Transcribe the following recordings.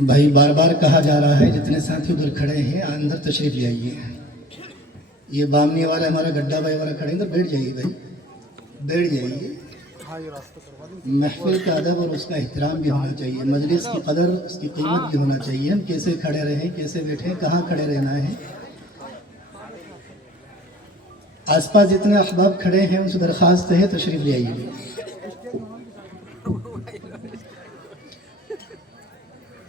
بھائی بار بار کہا جا رہا ہے جتنے ساتھی ادھر کھڑے ہیں اندر تشریف لے آئیے. یہ بامنی والا ہمارا گڈھا بھائی والا کھڑے ہیں ادھر بیٹھ جائیے بھائی, بیٹھ جائیے. محفل کا ادب اور اس کا احترام بھی ہونا چاہیے, مجلس کی قدر اس کی قیمت بھی ہونا چاہیے. ہم کیسے کھڑے رہیں, کیسے بیٹھیں, کہاں کھڑے رہنا ہے. آس پاس جتنے احباب کھڑے ہیں ان سے درخواست ہے تشریف لے آئیے.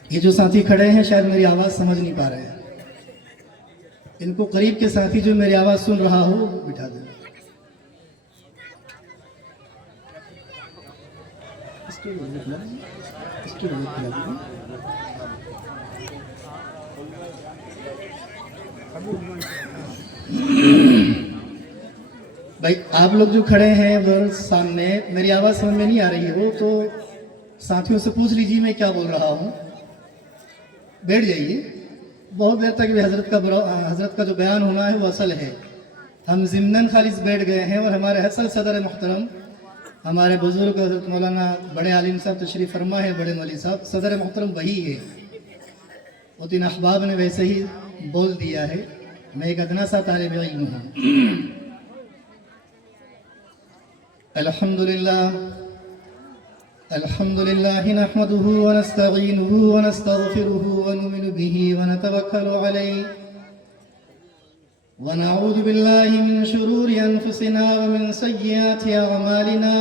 یہ جو ساتھی کھڑے ہیں شاید میری آواز سمجھ نہیں پا رہے ہیں, ان کو قریب کے ساتھی جو میری آواز سن رہا ہو بٹھا دیں. بھائی آپ لوگ جو کھڑے ہیں وہ سامنے, میری آواز سمجھ میں نہیں آ رہی ہو تو ساتھیوں سے پوچھ لیجیے میں کیا بول رہا ہوں. بیٹھ جائیے. بہت دیر تک بھی حضرت کا جو بیان ہونا ہے وہ اصل ہے. ہم ضمناً خالص بیٹھ گئے ہیں اور ہمارے اصل صدر محترم ہمارے بزرگ حضرت مولانا بڑے عالم صاحب تشریف فرما ہے, بڑے مولوی صاحب صدر محترم وہی ہے. وہ تین احباب نے ویسے ہی بول دیا ہے, میں ایک ادنا سا طالب علم ہوں. الحمد لله نحمده ونستعينه ونستغفره ونؤمن به ونتوكل عليه ونعوذ بالله من شرور أنفسنا ومن سيئات أعمالنا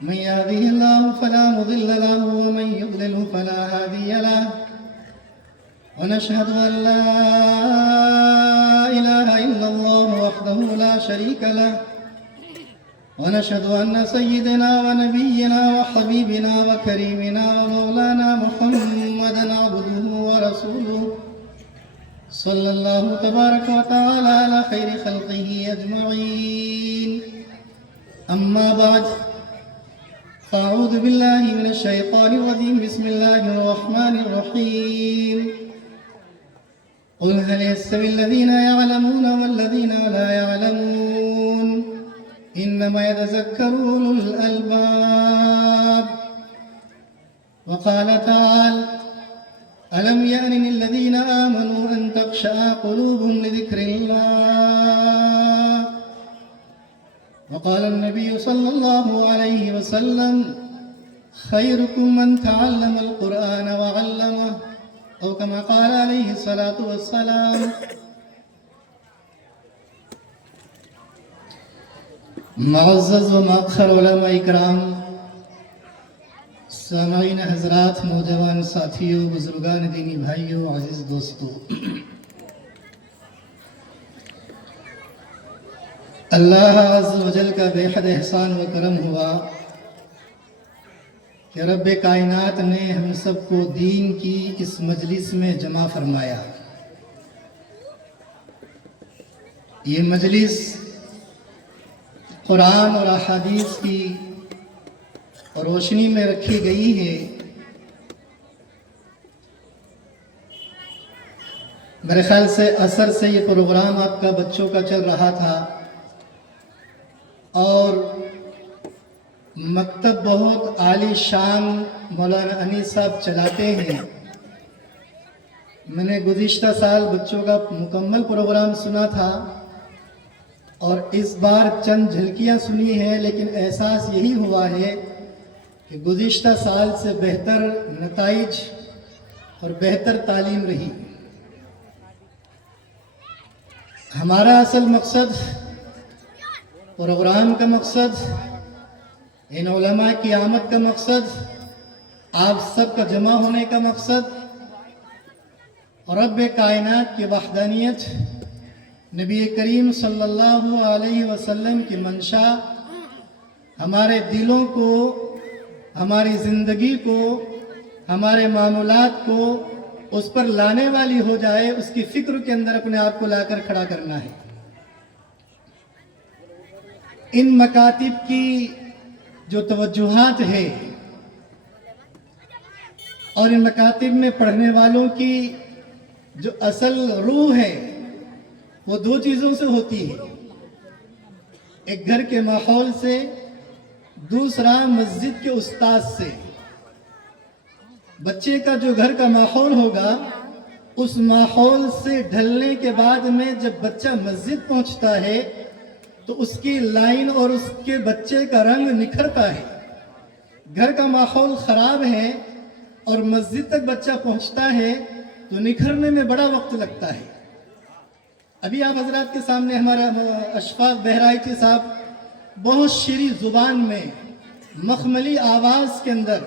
من يهده الله فلا مضل له ومن يضلله فلا هادي له ونشهد أن لا إله إلا الله وحده لا شريك له ونشهد أن سيدنا ونبينا وحبيبنا وكريمنا ومولانا محمدا عبده ورسوله صلى الله تبارك وتعالى على خير خلقه أجمعين. أما بعد فأعوذ بالله من الشيطان الرجيم. بسم الله الرحمن الرحيم. قل هل يستوي الذين يعلمون والذين لا يعلمون إنما يتذكر أولو الألباب. وقال تعالى ألم يأن للذين آمنوا أن تخشع قلوبهم لذكر الله. وقال النبي صلى الله عليه وسلم خيركم من تعلم القرآن وعلمه أو كما قال عليه الصلاة والسلام. معزز و مؤخر علماء اکرام, سامعین حضرات, نوجوان ساتھیوں, بزرگان دینی بھائیوں, عزیز دوستوں, اللہ عز و جل کا بے حد احسان و کرم ہوا کہ رب کائنات نے ہم سب کو دین کی اس مجلس میں جمع فرمایا. یہ مجلس قرآن اور احادیث کی روشنی میں رکھی گئی ہے. میرے خیال سے عصر سے یہ پروگرام آپ کا بچوں کا چل رہا تھا اور مکتب بہت عالی شان مولانا انیس صاحب چلاتے ہیں. میں نے گزشتہ سال بچوں کا مکمل پروگرام سنا تھا اور اس بار چند جھلکیاں سنی ہیں, لیکن احساس یہی ہوا ہے کہ گزشتہ سال سے بہتر نتائج اور بہتر تعلیم رہی. ہمارا اصل مقصد, پروگرام کا مقصد, ان علماء کی آمد کا مقصد, آپ سب کا جمع ہونے کا مقصد, رب کائنات کی وحدانیت, نبی کریم صلی اللہ علیہ وسلم کی منشا ہمارے دلوں کو, ہماری زندگی کو, ہمارے معاملات کو اس پر لانے والی ہو جائے, اس کی فکر کے اندر اپنے آپ کو لا کر کھڑا کرنا ہے. ان مکاتب کی جو توجہات ہے اور ان مکاتب میں پڑھنے والوں کی جو اصل روح ہے وہ دو چیزوں سے ہوتی ہے، ایک گھر کے ماحول سے، دوسرا مسجد کے استاد سے۔ بچے کا جو گھر کا ماحول ہوگا، اس ماحول سے ڈھلنے کے بعد میں جب بچہ مسجد پہنچتا ہے تو اس کی لائن اور اس کے بچے کا رنگ نکھرتا ہے۔ گھر کا ماحول خراب ہے اور مسجد تک بچہ پہنچتا ہے تو نکھرنے میں بڑا وقت لگتا ہے۔ ابھی آپ حضرات کے سامنے ہمارا اشفاق بہرائچی صاحب بہت شیریں زبان میں، مخملی آواز کے اندر،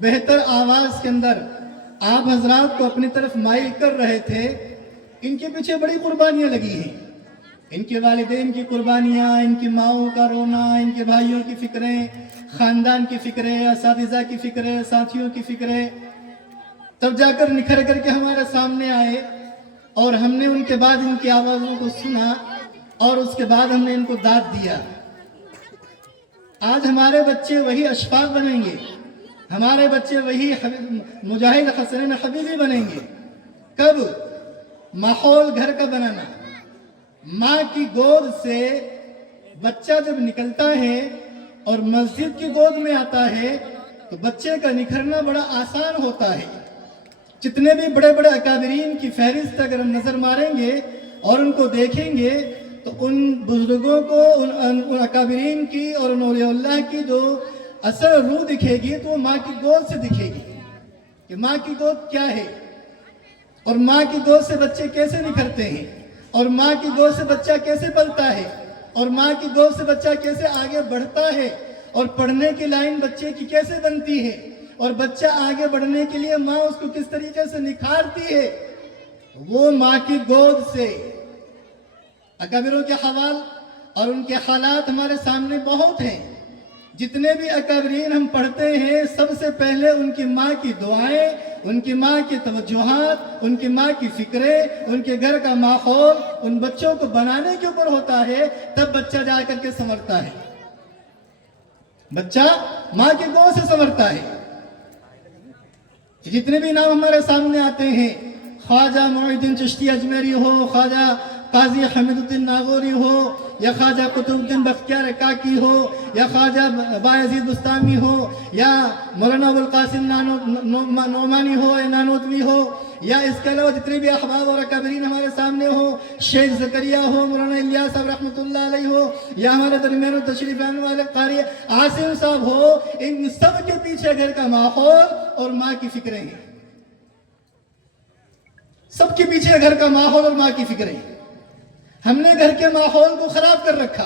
بہتر آواز کے اندر آپ حضرات کو اپنی طرف مائل کر رہے تھے۔ ان کے پیچھے بڑی قربانیاں لگی ہیں، ان کے والدین کی قربانیاں، ان کی ماؤں کا رونا، ان کے بھائیوں کی فکریں، خاندان کی فکریں، اساتذہ کی فکریں، ساتھیوں کی فکریں، تب جا کر نکھر کر کے ہمارے سامنے آئے اور ہم نے ان کے بعد ان کی آوازوں کو سنا اور اس کے بعد ہم نے ان کو داد دیا۔ آج ہمارے بچے وہی اشفاق بنیں گے، ہمارے بچے وہی مجاہد حسنین حبیبی بنیں گے۔ کب؟ ماحول گھر کا بنانا۔ ماں کی گود سے بچہ جب نکلتا ہے اور مسجد کی گود میں آتا ہے تو بچے کا نکھرنا بڑا آسان ہوتا ہے۔ جتنے بھی بڑے بڑے اکابرین کی فہرست اگر ہم نظر ماریں گے اور ان کو دیکھیں گے تو ان بزرگوں کو، ان اکابرین کی اور ان اولیاء اللہ کی جو اثر روح دکھے گی تو وہ ماں کی گود سے دکھے گی کہ ماں کی گود کیا ہے اور ماں کی گود سے بچے کیسے نکھرتے ہیں اور ماں کی گود سے بچہ کیسے پلتا ہے اور ماں کی گود سے بچہ کیسے آگے بڑھتا ہے اور پڑھنے کی لائن بچے کی کیسے بنتی ہے اور بچہ آگے بڑھنے کے لیے ماں اس کو کس طریقے سے نکھارتی ہے، وہ ماں کی گود سے۔ اکابروں کے حوال اور ان کے حالات ہمارے سامنے بہت ہیں۔ جتنے بھی اکابرین ہم پڑھتے ہیں سب سے پہلے ان کی ماں کی دعائیں، ان کی ماں کی توجہات، ان کی ماں کی فکریں، ان کے گھر کا ماحول ان بچوں کو بنانے کے اوپر ہوتا ہے، تب بچہ جا کر کے سنورتا ہے۔ بچہ ماں کی گود سے سنورتا ہے۔ جتنے بھی نام ہمارے سامنے آتے ہیں، خواجہ معین الدین چشتی اجمیری ہو، خواجہ قاضی حمید الدین ناغوری ہو، یا خواجہ قطب الدین بختیار کاکی ہو، یا خواجہ بایزید بستامی ہو، یا مولانا ابوالقاسم نعمانی ہو یا نانوتوی ہو، یا اس کے علاوہ جتنے بھی احباب اور اکابرین ہمارے سامنے ہو، شیخ زکریہ ہو، مولانا الیاس صاحب رحمۃ اللہ علیہ ہو، یا ہمارے درمیان تشریف آنے والے قاری عاصم صاحب ہو، ان سب کے پیچھے گھر کا ماحول اور ماں کی فکریں ہیں۔ سب کے پیچھے گھر کا ماحول اور ماں کی فکریں ہیں۔ ہم نے گھر کے ماحول کو خراب کر رکھا۔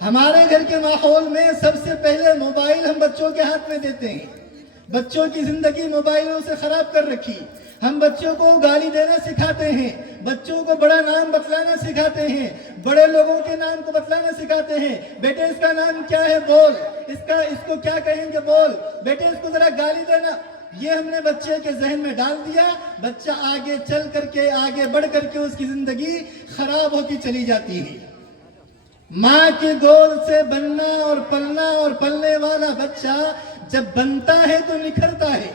ہمارے گھر کے ماحول میں سب سے پہلے موبائل ہم بچوں کے ہاتھ میں دیتے ہیں۔ بچوں کی زندگی موبائلوں سے خراب کر رکھی۔ ہم بچوں کو گالی دینا سکھاتے ہیں، بچوں کو بڑا نام بتلانا سکھاتے ہیں، بڑے لوگوں کے نام کو بتلانا سکھاتے ہیں۔ بیٹے اس کا نام کیا ہے بول، اس کو کیا کہیں گے بول، بیٹے اس کو ذرا گالی دینا۔ یہ ہم نے بچے کے ذہن میں ڈال دیا، بچہ آگے چل کر کے، آگے بڑھ کر کے اس کی زندگی خراب ہوتی چلی جاتی ہے۔ ماں کی گود سے بننا اور پلنے والا بچہ جب بنتا ہے تو نکھرتا ہے۔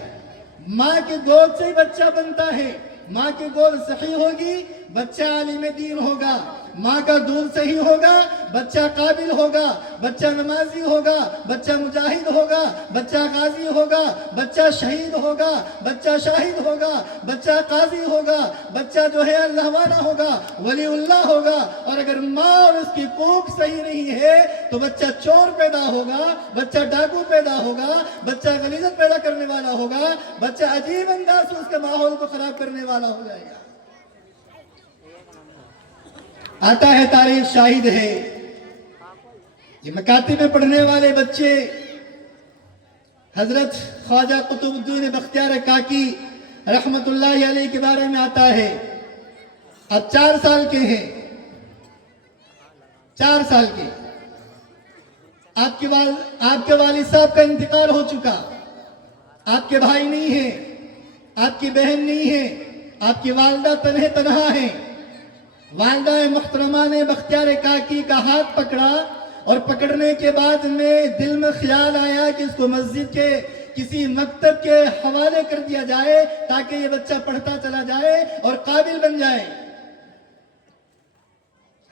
ماں کی گود سے ہی بچہ بنتا ہے۔ ماں کی گود صحیح ہوگی، بچہ عالم دین ہوگا۔ ماں کا دودھ صحیح ہوگا، بچہ قابل ہوگا، بچہ نمازی ہوگا، بچہ مجاہد ہوگا، بچہ غازی ہوگا، بچہ شہید ہوگا، بچہ شاہد ہوگا، بچہ قاضی ہوگا، بچہ جو ہے اللہ والا ہوگا، ولی اللہ ہوگا۔ اور اگر ماں اور اس کی کوکھ صحیح نہیں ہے تو بچہ چور پیدا ہوگا، بچہ ڈاکو پیدا ہوگا، بچہ غلیظت پیدا کرنے والا ہوگا، بچہ عجیب انداز سے اس کے ماحول کو خراب کرنے والا ہو جائے گا۔ آتا ہے تاریخ شاہد ہے، یہ مکاتب میں پڑھنے والے بچے حضرت خواجہ قطب الدین بختیار کاکی رحمت اللہ علیہ کے بارے میں آتا ہے۔ اب 4 سال کے ہیں، 4 سال کے۔ آپ کے والد صاحب کا انتقال ہو چکا، آپ کے بھائی نہیں ہیں، آپ کی بہن نہیں ہے، آپ کی والدہ تنہا ہیں۔ والدہ محترمہ نے بختیار کاکی کا ہاتھ پکڑا اور پکڑنے کے بعد میں دل میں خیال آیا کہ اس کو مسجد کے کسی مکتب کے حوالے کر دیا جائے تاکہ یہ بچہ پڑھتا چلا جائے اور قابل بن جائے۔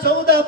14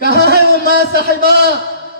کہاں ہے وہ ماں صاحبہ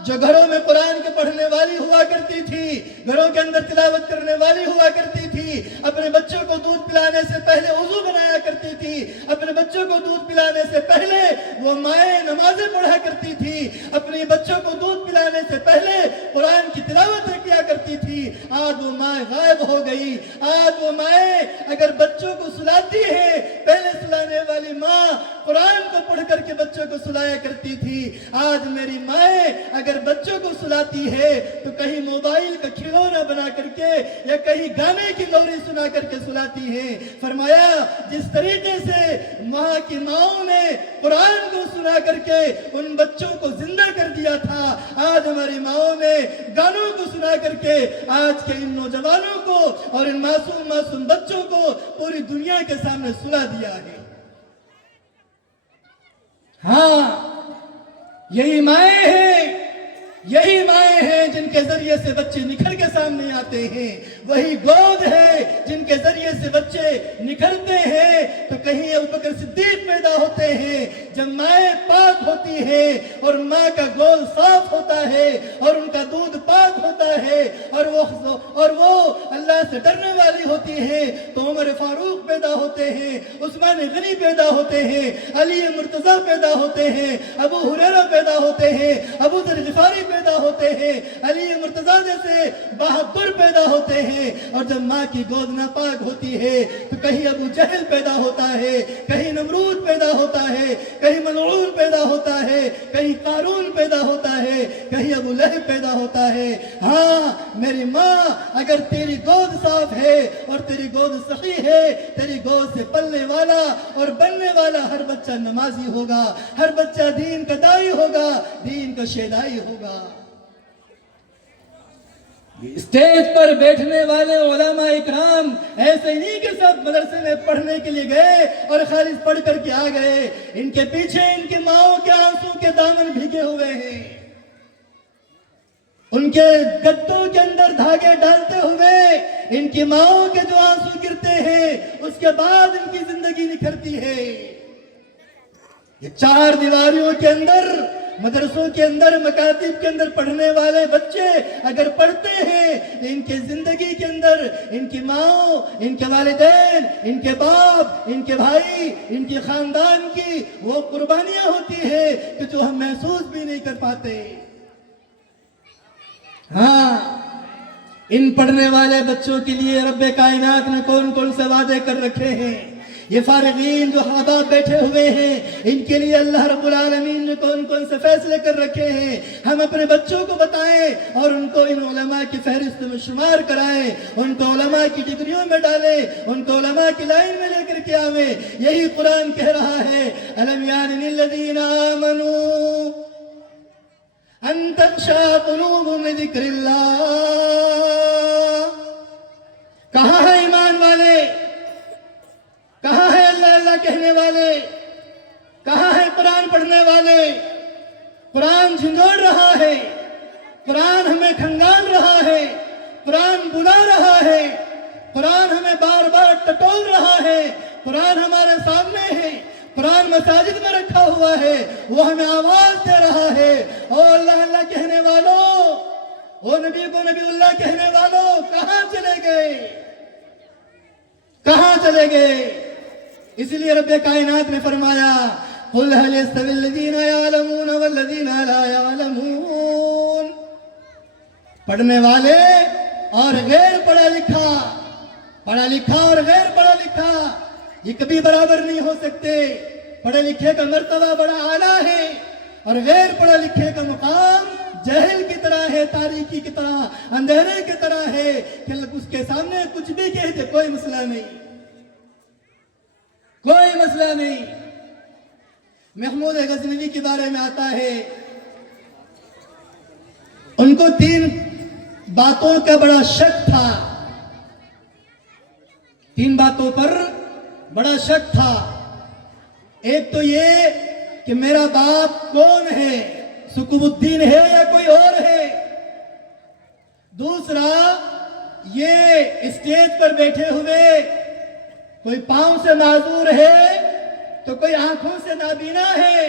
جو گھروں میں قرآن کے پڑھنے والی ہوا کرتی تھی، گھروں کے اندر تلاوت کرنے والی ہوا کرتی تھی، اپنے بچوں کو دودھ پلانے سے پہلے وضو بنایا کرتی تھی، اپنے بچوں کو دودھ پلانے سے پہلے وہ مائیں نمازیں پڑھا کرتی تھی، اپنے بچوں کو دودھ پلانے سے پہلے قرآن کی تلاوت کیا کرتی تھی۔ آج وہ مائیں غائب ہو گئی۔ آج وہ مائیں اگر بچوں کو سلاتی ہے، پہلے سلانے والی ماں قرآن کو پڑھ کر کے بچوں کو سلایا کرتی تھی، آج میری مائیں اگر بچوں کو سلاتی ہے تو کہیں موبائل کا کھلونا بنا کر کے یا کہیں گانے کی لوری سنا کر کے سلاتی ہے۔ فرمایا جس طریقے سے وہاں کی ماؤں نے قرآن کو سنا کر کے ان بچوں کو زندہ کر دیا تھا، آج ہماری ماؤں نے گانوں کو سنا کر کے آج کے ان نوجوانوں کو اور ان معصوم بچوں کو پوری دنیا کے سامنے سلا دیا ہے۔ ہاں، یہی مائیں ہیں جن کے ذریعے سے بچے نکھر کے سامنے آتے ہیں، وہی گود ہے جن کے ذریعے سے بچے نکھرتے ہیں۔ تو کہیں ابوبکر صدیق پیدا ہوتے ہیں، جب مائیں پاک ہوتی ہے اور ماں کا گود صاف ہوتا ہے اور ان کا دودھ پاک ہوتا ہے اور وہ اللہ سے ڈرنے والی ہوتی ہے، تو عمر فاروق پیدا ہوتے ہیں، عثمان غنی پیدا ہوتے ہیں، علی مرتضیٰ پیدا ہوتے ہیں، ابو ہریرہ پیدا ہوتے ہیں، ابو ذر غفاری پیدا ہوتے ہیں، علی مرتضیٰ جیسے بہادر پیدا ہوتے ہیں۔ اور جب ماں کی گود ناپاک ہوتی ہے تو کہیں ابو جہل پیدا ہوتا ہے، کہیں نمرود پیدا ہوتا ہے، کہیں ملعون پیدا ہوتا ہے، کہیں قارون پیدا ہوتا ہے، کہیں ابو لہب پیدا ہوتا ہے۔ ہاں میری ماں، اگر تیری گود صاف ہے اور تیری گود صحیح ہے، تیری گود سے پلنے والا اور بننے والا ہر بچہ نمازی ہوگا، ہر بچہ دین کا دائی ہوگا، دین کا شیدائی ہوگا۔ اسٹیج پر بیٹھنے والے علماء اکرام ایسے نہیں کہ سب مدرسے میں پڑھنے کے لیے گئے اور خالص پڑھ کر کے آ گئے، ان کے پیچھے ان کی ماؤں کے آنسو کے دامن بھیگے ہوئے ہیں، ان کے گدوں کے اندر دھاگے ڈالتے ہوئے ان کی ماؤں کے جو آنسو گرتے ہیں اس کے بعد ان کی زندگی نکھرتی ہے۔ یہ چار دیواریوں کے اندر، مدرسوں کے اندر، مکاتب کے اندر پڑھنے والے بچے اگر پڑھتے ہیں، ان کے زندگی کے اندر ان کی ماں، ان کے والدین، ان کے باپ، ان کے بھائی، ان کی خاندان کی وہ قربانیاں ہوتی ہیں کہ جو ہم محسوس بھی نہیں کر پاتے۔ ہاں، ان پڑھنے والے بچوں کے لیے رب کائنات نے کون کون سے وعدے کر رکھے ہیں؟ یہ فارغین جو احباب بیٹھے ہوئے ہیں، ان کے لیے اللہ رب العالمین نے کون کون سے فیصلے کر رکھے ہیں؟ ہم اپنے بچوں کو بتائیں اور ان کو ان علماء کی فہرست میں شمار کرائیں، ان کو علماء کی ڈگریوں میں ڈالیں، ان کو علماء کی لائن میں لے کر کے آویں۔ یہی قرآن کہہ رہا ہے، أَلَمْ يَعْنِ لِلَّذِينَ آمَنُوا أَن تَخْشَعَ قُلُوبُهُمْ لِذِكْرِ اللَّهِ۔ کہاں ہے ایمان والے؟ کہاں ہے اللہ اللہ کہنے والے؟ کہاں ہے قرآن پڑھنے والے؟ قرآن جھنجھوڑ رہا ہے، قرآن ہمیں کھنگال رہا ہے، قرآن بلا رہا ہے، قرآن ہمیں بار بار ٹٹول رہا ہے، قرآن ہمارے سامنے ہے، قرآن مساجد میں رکھا ہوا ہے، وہ ہمیں آواز دے رہا ہے، او اللہ اللہ کہنے والوں، او نبی کو نبی اللہ کہنے والوں، کہاں چلے گئے؟ کہاں چلے گئے؟ اس لیے رب کائنات نے فرمایا، قُلْ هَلْ يَسْتَوِي الَّذِينَ يَعْلَمُونَ وَالَّذِينَ لَا يَعْلَمُونَ۔ پڑھنے والے اور غیر پڑھا لکھا، پڑھا لکھا اور غیر پڑھا لکھا یہ کبھی برابر نہیں ہو سکتے۔ پڑھے لکھے کا مرتبہ بڑا اعلیٰ ہے اور غیر پڑھے لکھے کا مقام جہل کی طرح ہے، تاریکی کی طرح، اندھیرے کی طرح ہے کہ اس کے سامنے کچھ بھی کہتے کوئی مسئلہ نہیں، کوئی مسئلہ نہیں۔ محمود غزنوی کے بارے میں آتا ہے، ان کو 3 باتوں کا بڑا شک تھا، 3 باتوں پر بڑا شک تھا۔ ایک تو یہ کہ میرا باپ کون ہے، سکوب الدین ہے یا کوئی اور ہے؟ دوسرا یہ اسٹیج پر بیٹھے ہوئے کوئی پاؤں سے معذور ہے تو کوئی آنکھوں سے نابینا ہے،